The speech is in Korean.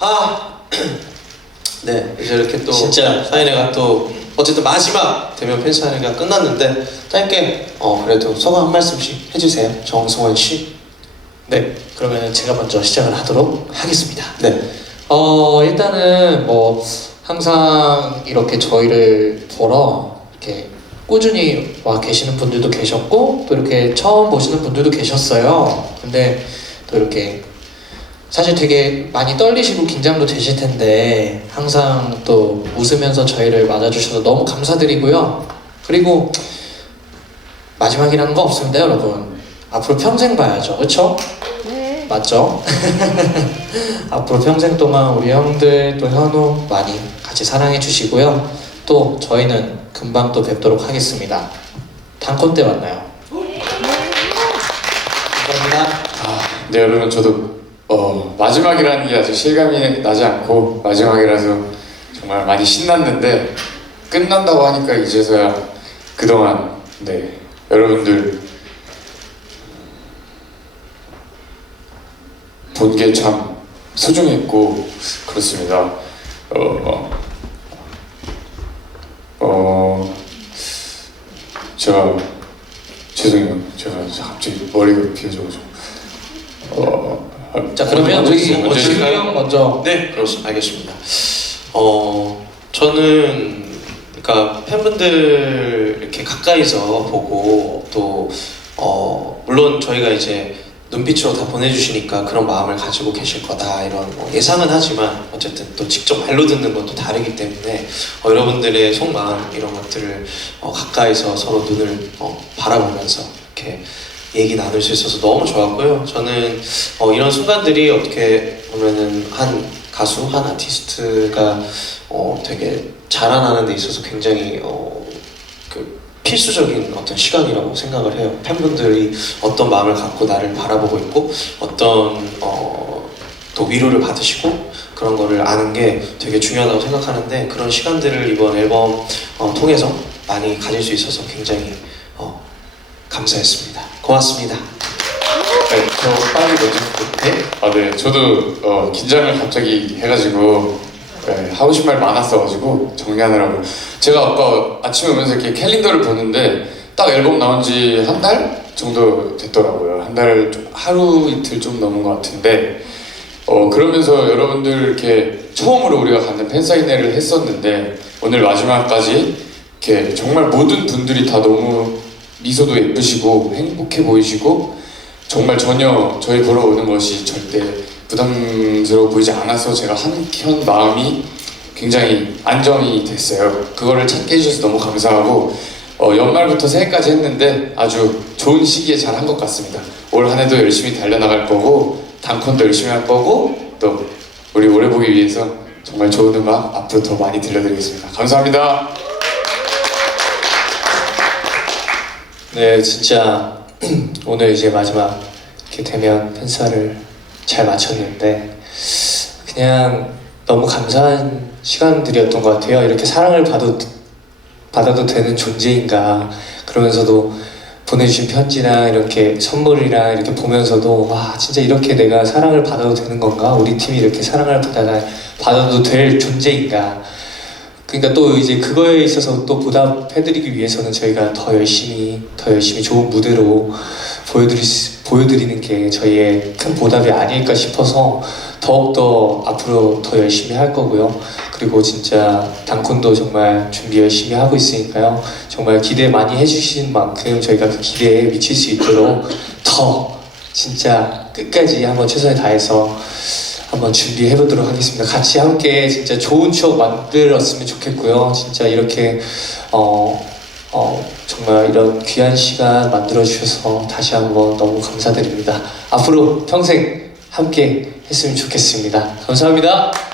아, 네 이제 이렇게 또 진짜. 사인회가 또 어쨌든 마지막 대면 팬 사인회가 끝났는데 짧게 어 그래도 소감 한 말씀씩 해주세요 정승원 씨. 네, 그러면 제가 먼저 시작을 하도록 하겠습니다. 네. 어, 일단은 뭐 항상 이렇게 저희를 보러 이렇게 꾸준히 와 계시는 분들도 계셨고 또 이렇게 처음 보시는 분들도 계셨어요. 근데 또 이렇게 사실 되게 많이 떨리시고 긴장도 되실 텐데 항상 또 웃으면서 저희를 맞아주셔서 너무 감사드리고요. 그리고 마지막이라는 거 없습니다, 여러분. 앞으로 평생 봐야죠, 그렇죠? 맞죠? 앞으로 평생 동안 우리 형들 또 현우 많이 같이 사랑해 주시고요. 또 저희는 금방 또 뵙도록 하겠습니다. 단콘 때 만나요. 감사합니다. 아, 네 여러분 저도 어, 마지막이라는 게 아직 실감이 나지 않고 마지막이라서 정말 많이 신났는데 끝난다고 하니까 이제서야 그동안 네 여러분들 본 게 참 소중했고 그렇습니다. 어, 어 제가 죄송해요. 제가 갑자기 머리가 비어져가지고. 어, 아, 자 그러면 먼저 우리 먼저 원준이. 형 먼저 네, 그렇습니다. 알겠습니다. 어, 저는 그러니까 팬분들 이렇게 가까이서 보고 또 어, 물론 저희가 이제 눈빛으로 다 보내주시니까 그런 마음을 가지고 계실 거다 이런 뭐 예상은 하지만 어쨌든 또 직접 말로 듣는 건또 다르기 때문에 어, 여러분들의 속마음 이런 것들을 어, 가까이서 서로 눈을 어, 바라보면서 이렇게 얘기 나눌 수 있어서 너무 좋았고요. 저는 어, 이런 순간들이 어떻게 보면은 한 가수, 한 아티스트가 어, 되게 자라나는 데 있어서 굉장히 어, 그 필수적인 어떤 시간이라고 생각을 해요. 팬분들이 어떤 마음을 갖고 나를 바라보고 있고 어떤 어, 또 위로를 받으시고 그런 거를 아는 게 되게 중요하다고 생각하는데 그런 시간들을 이번 앨범 어, 통해서 많이 가질 수 있어서 굉장히 어, 감사했습니다. 고맙습니다. 네, 저 빨리 먼저. 네? 아, 네, 저도 어, 긴장을 갑자기 해가지고 네, 하고 싶은 말 많았어가지고 정리하느라고. 제가 아까 아침에 오면서 이렇게 캘린더를 보는데 딱 앨범 나온 지 한 달 정도 됐더라고요. 한달좀 하루 이틀 좀 넘은 것 같은데 어, 그러면서 여러분들 이렇게 처음으로 우리가 갖는 팬사인회를 했었는데 오늘 마지막까지 이렇게 정말 모든 분들이 다 너무 미소도 예쁘시고 행복해 보이시고 정말 전혀 저희 보러 오는 것이 절대 부담스러워 보이지 않아서 제가 한켠 마음이 굉장히 안정이 됐어요. 그거를 찾게 해주셔서 너무 감사하고 어, 연말부터 새해까지 했는데 아주 좋은 시기에 잘 한 것 같습니다. 올 한 해도 열심히 달려나갈 거고 단콘도 열심히 할 거고 또 우리 오래 보기 위해서 정말 좋은 음악 앞으로 더 많이 들려드리겠습니다. 감사합니다. 네 진짜 오늘 이제 마지막 이렇게 되면 팬사를 잘 마쳤는데 그냥 너무 감사한 시간들이었던 것 같아요. 이렇게 사랑을 받아도 받아도 되는 존재인가 그러면서도 보내주신 편지나 이렇게 선물이랑 이렇게 보면서도 와 진짜 이렇게 내가 사랑을 받아도 되는 건가 우리 팀이 이렇게 사랑을 받아 받아도 될 존재인가 그러니까 또 이제 그거에 있어서 또 보답해드리기 위해서는 저희가 더 열심히 더 열심히 좋은 무대로 보여드리 보여드리는 게 저희의 큰 보답이 아닐까 싶어서 더욱 더 앞으로 더 열심히 할 거고요. 그리고 진짜 단콘도 정말 준비 열심히 하고 있으니까요. 정말 기대 많이 해주신 만큼 저희가 그 기대에 미칠 수 있도록 더 진짜 끝까지 한번 최선을 다해서 한번 준비해 보도록 하겠습니다. 같이 함께 진짜 좋은 추억 만들었으면 좋겠고요. 진짜 이렇게 어, 어, 정말 이런 귀한 시간 만들어 주셔서 다시 한번 너무 감사드립니다. 앞으로 평생 함께 했으면 좋겠습니다. 감사합니다.